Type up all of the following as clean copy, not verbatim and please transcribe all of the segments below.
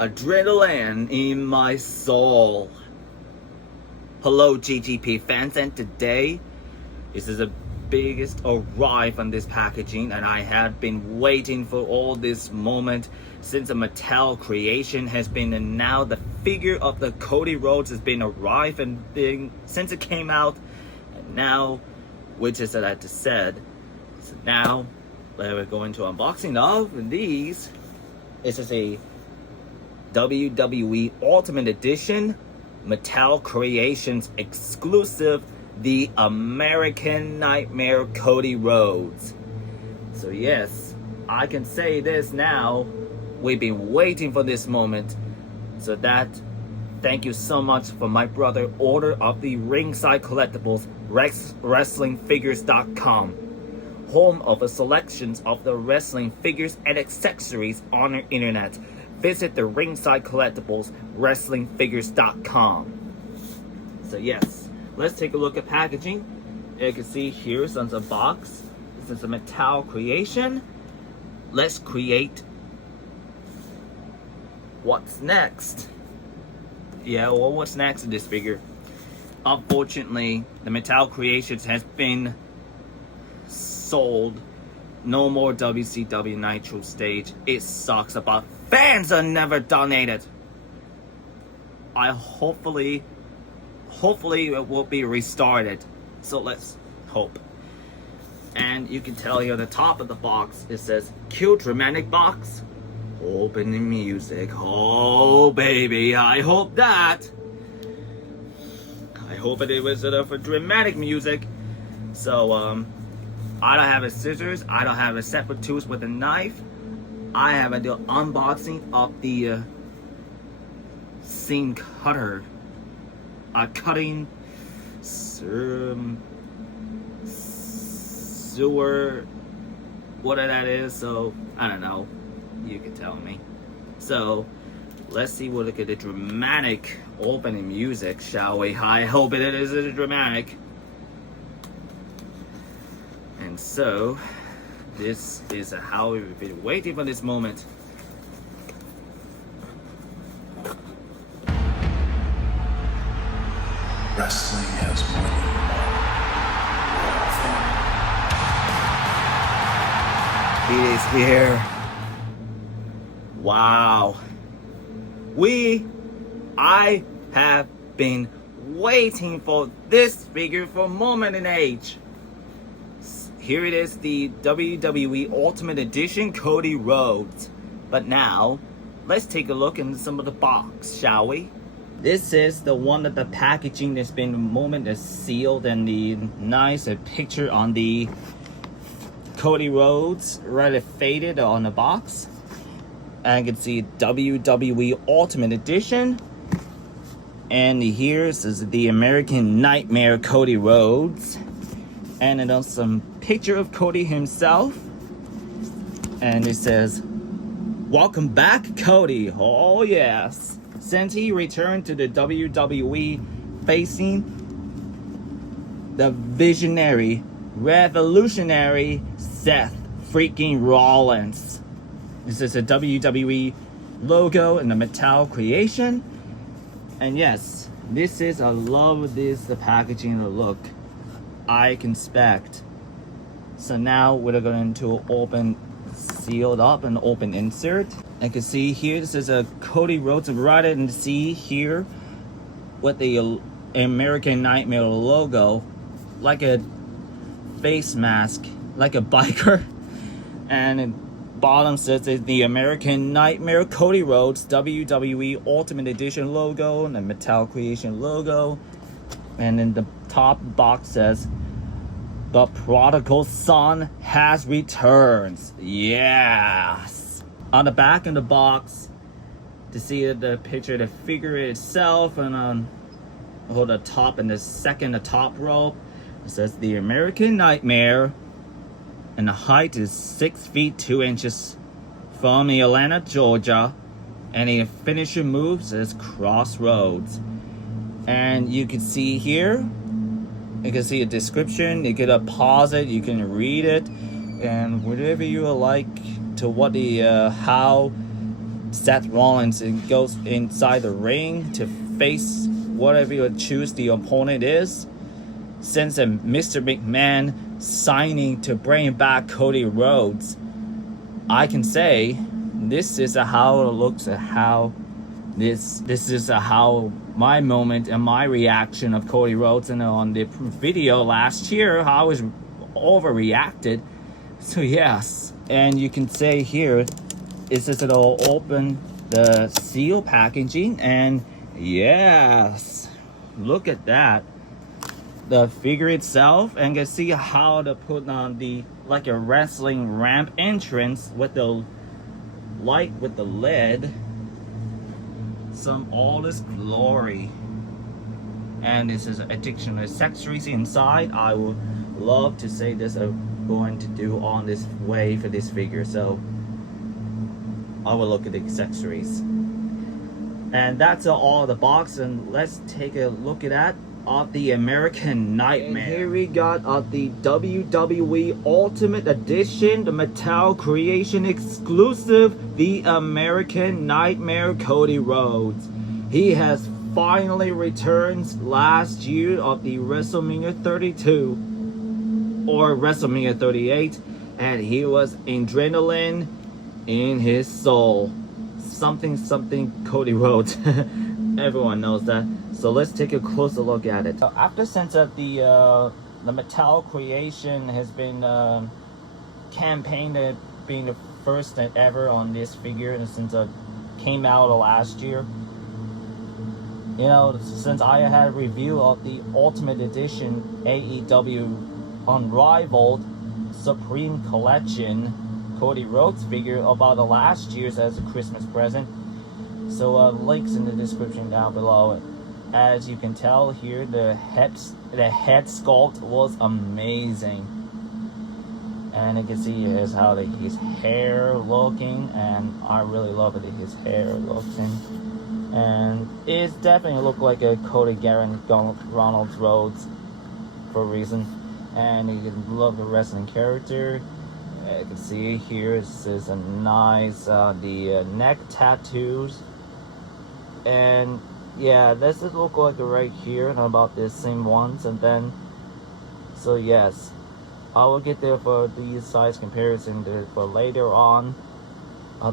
adrenaline in my soul. Hello GGP fans, and today this is the biggest arrive on this packaging, and I have been waiting for all this moment since the Mattel creation has been, and now the figure of the Cody Rhodes has been arrived and been since it came out, and now, which is that I just said, so now we're going to unboxing of these. This is a WWE Ultimate Edition Mattel Creations exclusive, the American Nightmare Cody Rhodes. So yes, I can say this now, we've been waiting for this moment. So that, thank you so much for my brother order of the Ringside Collectibles, WrestlingFigures.com, home of a selections of the wrestling figures and accessories on the internet. Visit the Ringside Collectibles, WrestlingFigures.com. So yes, let's take a look at packaging. You can see here's on the box. This is a Mattel creation. Let's create what's next. Yeah, well, what's next in this figure? Unfortunately, the Mattel Creations has been sold. No more WCW Nitro stage. It sucks, but fans are never donated. I hopefully it will be restarted. So let's hope. And you can tell here on the top of the box it says cute dramatic box. Opening music. Oh baby, I hope that. I hope it was for dramatic music. So I don't have a scissors. I don't have a separate tools with a knife. I have a unboxing of the scene cutter. Cutting sewer, what that is. So I don't know. You can tell me. So let's see what the dramatic opening music, shall we? I hope it is dramatic. And so, this is how we've been waiting for this moment. Wrestling has more than It is here. Wow. I have been waiting for this figure for a moment in age. Here it is, the WWE Ultimate Edition Cody Rhodes. But now, let's take a look in some of the box, shall we? This is the one that the packaging has been the moment is sealed, and the nice picture on the Cody Rhodes right faded on the box. And you can see WWE Ultimate Edition. And here's the American Nightmare Cody Rhodes. And then also some picture of Cody himself. And it says, "Welcome back, Cody." Oh yes. Since he returned to the WWE facing the visionary, revolutionary Seth freaking Rollins. This is a WWE logo and the Mattel creation. And yes, this is, I love this, the packaging, the look. I can expect. So now we're going to open, sealed up and open insert. I can see here, this is a Cody Rhodes right and see here with the American Nightmare logo, like a face mask, like a biker. And at bottom says it's the American Nightmare Cody Rhodes WWE Ultimate Edition logo and the Mattel Creation logo. And then the top box says, "The prodigal son has returned." Yes. On the back of the box, to see the picture of the figure itself, and on the top and the top row, it says the American Nightmare, and the height is 6 feet 2 inches from Atlanta, Georgia, and the finisher moves is Crossroads. And you can see here, you can see a description. You can pause it, you can read it, and whatever you like to what the how Seth Rollins and goes inside the ring to face whatever you choose the opponent is. Since Mr. McMahon signing to bring back Cody Rhodes, I can say this is how it looks at how this is how my moment and my reaction of Cody Rhodes, and on the video last year how I was overreacted. So yes, and you can say here is this it'll open the seal packaging, and yes, look at that, the figure itself, and you can see how to put on the like a wrestling ramp entrance with the light with the LED, some all this glory. And this is additional accessories inside. I would love to say this I'm going to do on this way for this figure, so I will look at the accessories. And that's all the box, and let's take a look at that of the American Nightmare. And here we got the WWE Ultimate Edition, the Mattel Creation exclusive, the American Nightmare Cody Rhodes. He has finally returned last year of the WrestleMania 32 or WrestleMania 38, and he was adrenaline in his soul. Something Cody Rhodes. Everyone knows that. So let's take a closer look at it. After since the Mattel Creation has been campaigned at being the first ever on this figure, and since it came out last year, you know, since I had a review of the Ultimate Edition AEW Unrivaled Supreme Collection Cody Rhodes figure about the last year's as a Christmas present. So links in the description down below. As you can tell here, the head sculpt was amazing, and you can see here's how his hair looking, and I really love it. His hair looking, and it definitely looked like a Cody Ronald Rhodes for a reason. And you can love the wrestling character. You can see here this is a nice the neck tattoos, and yeah, this is look like right here and about the same ones. And then so yes, I will get there for these size comparison for later on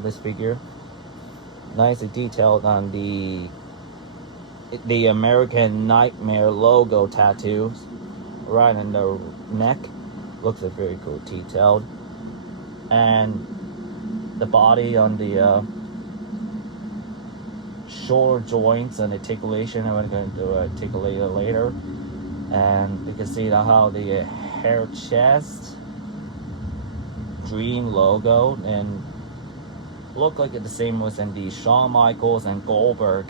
this figure. Nicely detailed on the American Nightmare logo tattoos right in the neck. Looks like very cool detailed. And the body on the shoulder joints and articulation, I'm going to articulate it later. And you can see how the hair chest green logo, and look like it the same was in the Shawn Michaels and Goldberg.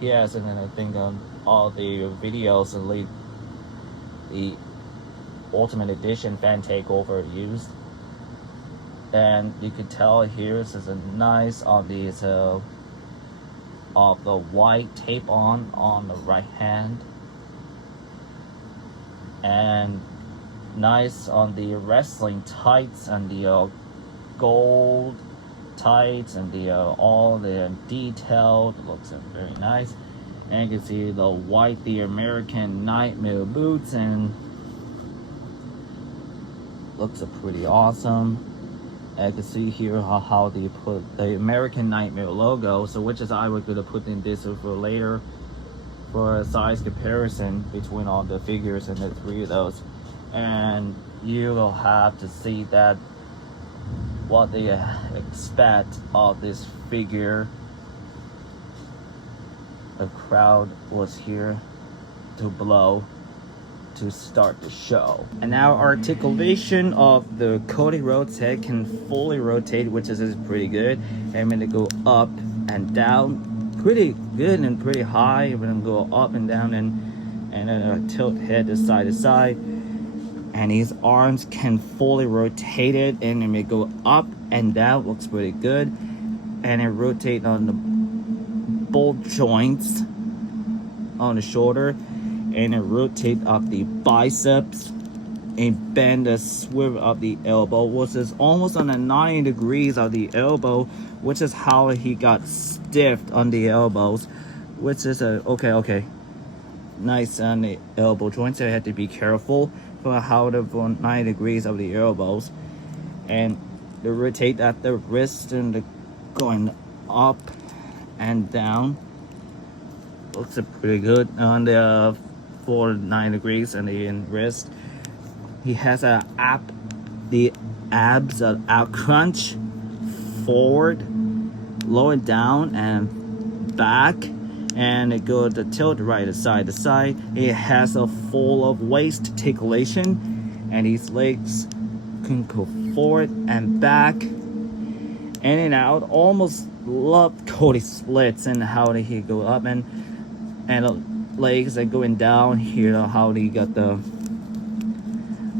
Yes, and then I think on all the videos and the Ultimate Edition fan takeover used. And you could tell here this is a nice of these of the white tape on the right hand, and nice on the wrestling tights and the gold tights, and the all the detailed looks very nice. And you can see the white, the American Nightmare boots, and looks pretty awesome. I can see here how they put the American Nightmare logo, so which is I was going to put in this for later for a size comparison between all the figures and the three of those. And you will have to see that what they expect of this figure. The crowd was here to blow to start the show. And now articulation of the Cody Rhodes head can fully rotate, which is pretty good. I'm gonna go up and down pretty good and pretty high. I'm gonna go up and down and then tilt head to side, and his arms can fully rotate it, and it may go up and down. Looks pretty good. And it rotate on the both joints on the shoulder, and it rotate up the biceps and bend the swivel of the elbow, which is almost on the 90 degrees of the elbow, which is how he got stiffed on the elbows, which is okay. Nice on the elbow joints. So you have to be careful for how the 90 degrees of the elbows, and they rotate at the wrist and the going up and down. Looks pretty good on the 90 degrees and the wrist. He has the abs out crunch, forward, lower down and back, and it goes to tilt right to side. It has a full of waist articulation, and his legs can go forward and back, in and out. Almost love Cody splits and how he go up and legs are going down here. How he got the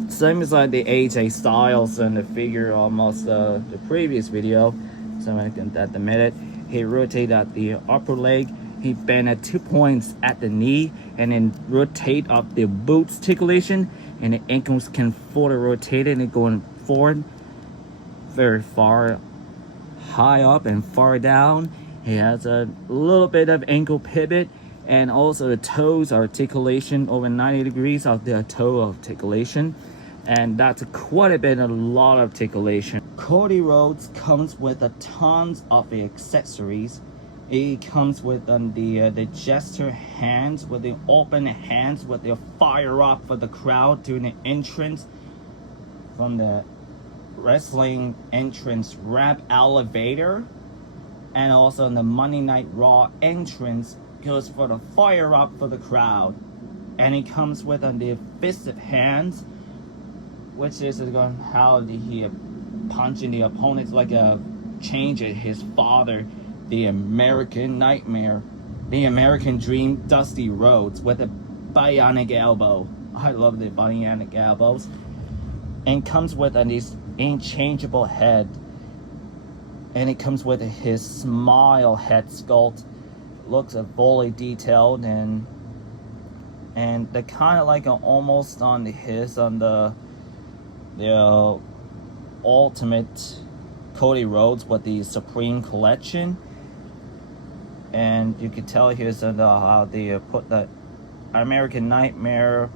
same as like the AJ Styles and the figure almost the previous video. So at the minute he rotate at the upper leg. He bend at 2 points at the knee and then rotate up the boots articulation, and the ankles can further rotate it and going forward very far, high up and far down. He has a little bit of ankle pivot, and also the toes articulation over 90 degrees of the toe articulation, and that's quite a bit, a lot of articulation. Cody Rhodes comes with a tons of the accessories. It comes with the gesture hands, with the open hands, with the fire up for the crowd during the entrance from the wrestling entrance ramp elevator, and also in the Monday Night Raw entrance goes for the fire up for the crowd. And it comes with the fisted hands, which is how he punching the opponents like a change his father, the American Nightmare, the American Dream, Dusty Rhodes, with a bionic elbow. I love the bionic elbows. And comes with this interchangeable head, and it comes with his smile head sculpt. Looks fully detailed, and the kind of like almost on the ultimate Cody Rhodes with the Supreme Collection. And you can tell here's how they put the American Nightmare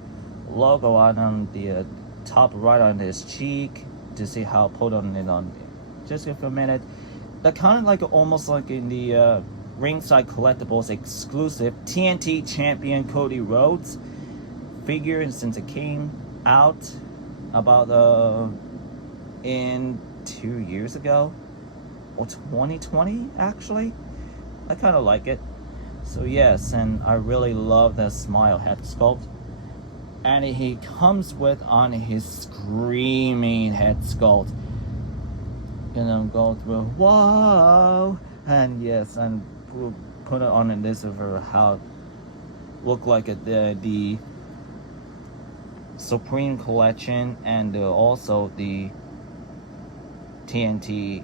logo on the top right on his cheek, to see how put on it on. Just for a minute, the kind of like almost like in the Ringside Collectibles exclusive TNT champion Cody Rhodes figure, since it came out about in 2 years ago, or 2020 actually. I kind of like it. So yes, and I really love the smile head sculpt. And he comes with on his screaming head sculpt. Go through whoa, and yes, and put it on this for how look like the Supreme Collection, and also the TNT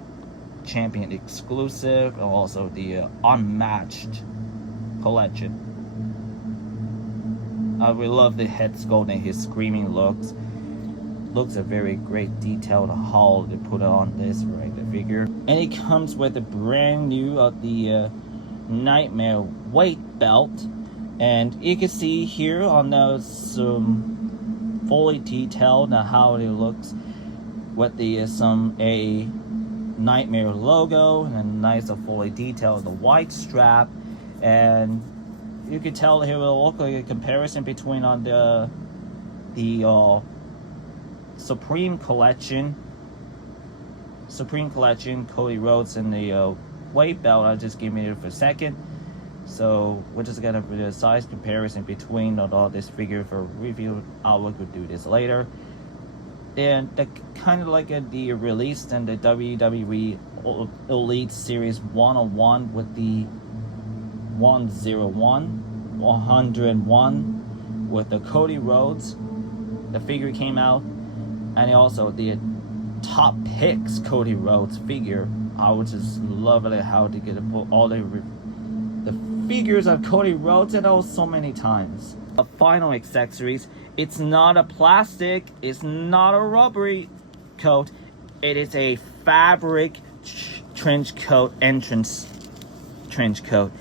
Champion exclusive, and also the Unmatched Collection. I really love the head sculpt and his screaming looks. Looks a very great detailed how they put on this regular figure. And it comes with a brand new of the Nightmare weight belt, and you can see here on those fully detailed how it looks with the a Nightmare logo, and a nice fully detailed the white strap. And you can tell here will look like a comparison between on the Supreme Collection Cody Rhodes, and the weight belt. I'll just give it for a second. So we're just gonna do a size comparison between all this figure for review. I will do this later. And the kind of like the release in the WWE Elite Series 101 with the 101 with the Cody Rhodes. The figure came out, and also the Top Picks Cody Rhodes figure. I would just love it how to get all the figures of Cody Rhodes, and so many times. The final accessories. It's not a plastic. It's not a rubbery coat. It is a fabric trench coat entrance trench coat.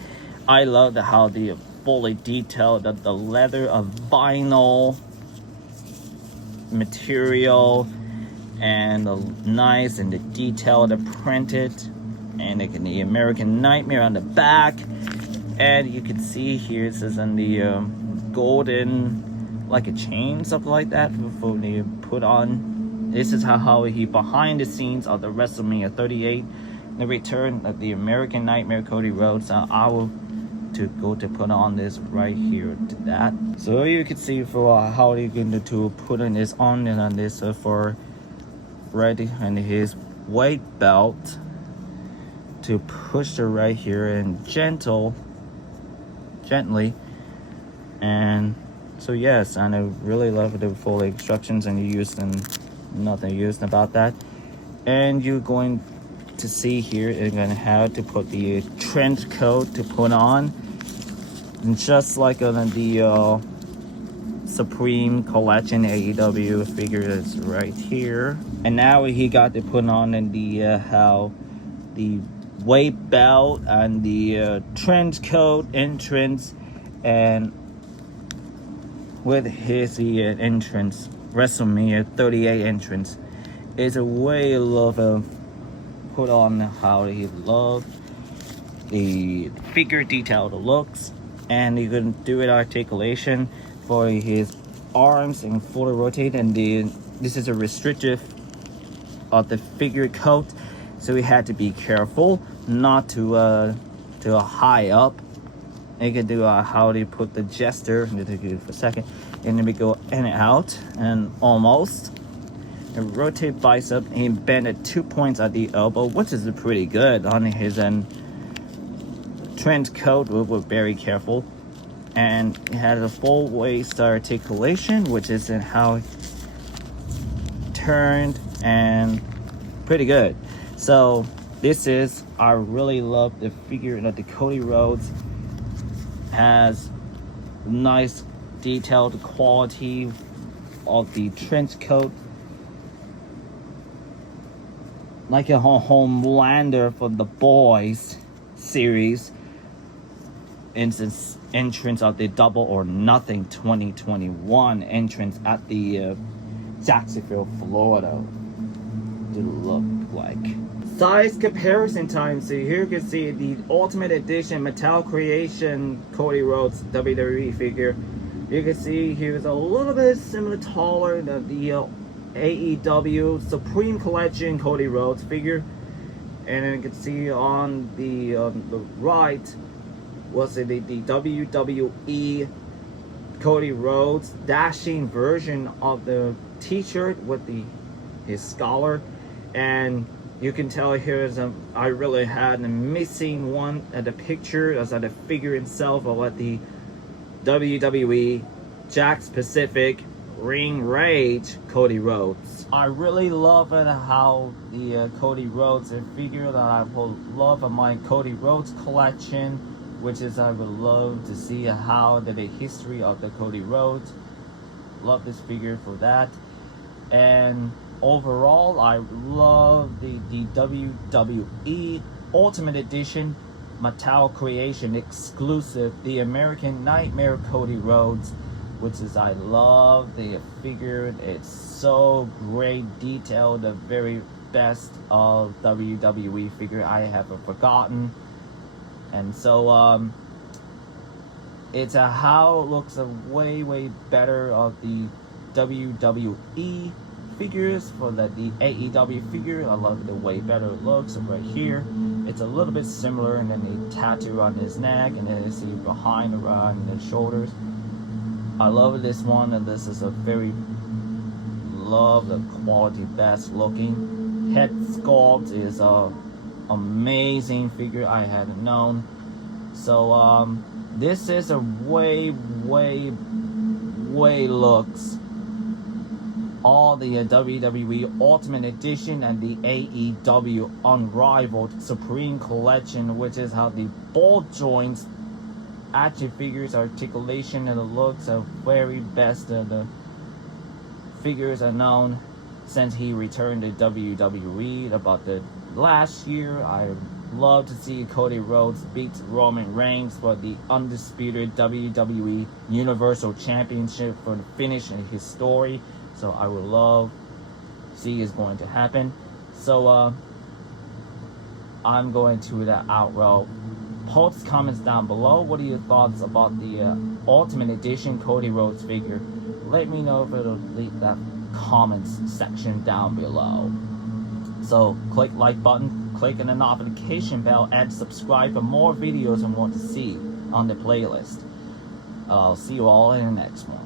I love how the fully detailed the leather of vinyl material and the nice and the detailed printed, and the American Nightmare on the back. And you can see here it says on the golden, like a chain, something like that, for the put on. This is how he behind the scenes of the WrestleMania 38, the return of the American Nightmare Cody Rhodes. I will to go to put on this right here to that. So you can see for how you're going to put on this on and on this for ready, and his weight belt to push it right here and gently. And so yes, and I really love the full instructions and used and nothing used about that. And you're going to see here you're gonna have to put the trench coat to put on, and just like on the Supreme Collection AEW figure is right here. And now he got to put on in the how the weight belt and the trench coat entrance, and with his entrance, WrestleMania 38 entrance, is a way of put on how he loved the figure detailed looks, and you can do it articulation for his arms and fully rotate. And this is a restrictive of the figure coat, so we had to be careful not to high up. And you can do how they put the gesture. I'm gonna do it for a second, and then we go in and out and almost. And rotate bicep. He bent at 2 points at the elbow, which is pretty good on his trench coat. We're very careful. And he had a full waist articulation, which is in how it turned, and pretty good. So this is, I really love the figure that the Cody Rhodes has nice detailed quality of the trench coat, like a Homelander for the Boys series. Instance entrance of the Double or Nothing 2021 entrance at the Jacksonville, Florida. To look like size comparison time. So here you can see the Ultimate Edition Mattel Creation Cody Rhodes WWE figure. You can see he was a little bit similar, taller than the AEW Supreme Collection Cody Rhodes figure. And then you can see on the right was the WWE Cody Rhodes dashing version of the t-shirt with his scholar. And you can tell here is I really had a missing one at the picture as at the figure itself of what the WWE Jack's Pacific Ring Rage Cody Rhodes. I really love it how the Cody Rhodes figure that I will love of my Cody Rhodes collection, which is I would love to see how the history of the Cody Rhodes. Love this figure for that. And overall, I love the WWE Ultimate Edition Mattel Creation exclusive, the American Nightmare Cody Rhodes, which is I love the figure. It's so great detail, the very best of WWE figure I have forgotten. And so it's how it looks way better of the WWE figures for the AEW figure. I love the way better it looks right here. It's a little bit similar, and then the tattoo on his neck, and then you see behind around the shoulders. I love this one, and this is a very love the quality, best looking. Head sculpt is amazing figure I hadn't known. So this is a way looks all the WWE Ultimate Edition and the AEW Unrivaled Supreme Collection, which is how the ball joints action figures articulation and the looks are very best. The figures are known since he returned to WWE about the last year, I love to see Cody Rhodes beat Roman Reigns for the undisputed WWE Universal Championship for the finish in his story. So I would love to see is going to happen. So I'm going to the outrow. Post comments down below. What are your thoughts about the Ultimate Edition Cody Rhodes figure? Let me know if it'll leave that comments section down below. So click like button, click on the notification bell, and subscribe for more videos and want to see on the playlist. I'll see you all in the next one.